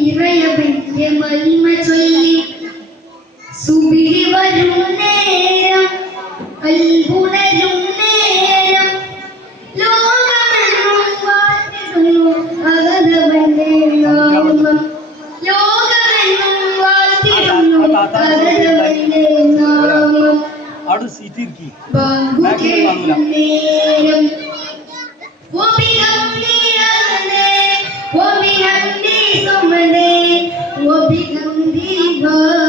നിറയ വലിയ മഹിമ ചൊല്ലി സുബിരി വരും നേരം കൽപുണരും നേരം. ലോകമെന്നും വാഴ്ത്തുന്നു അകതവല്ലോമം ലോകമെന്നും വാഴ്ത്തുന്നു അകതവല്ലോമം അവിടെ സീറ്റ് ഇരിക്കും. നേരം. ഒബി birthday.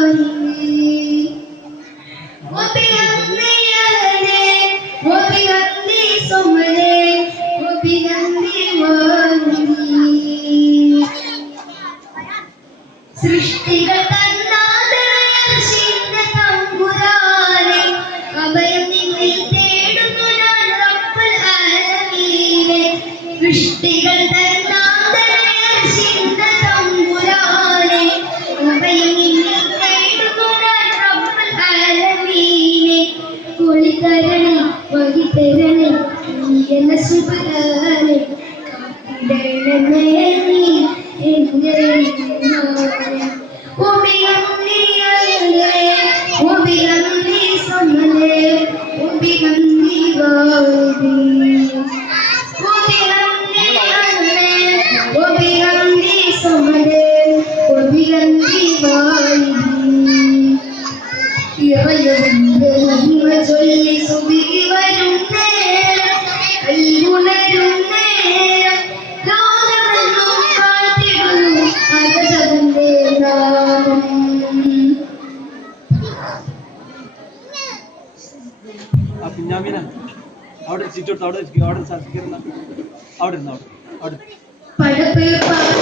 പലാനെ കാത്തിടണമേ. ഞാൻ മീന അവിടെ സീറ്റ് കൊടുത്തു അവിടെ അവിടെ അവിടെ ഇരുന്നു. അവിടെ. അവിടെ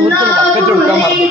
നൂൽക്കുന്ന ബക്കറ്റ് കൊടുക്കാൻ മറന്നു.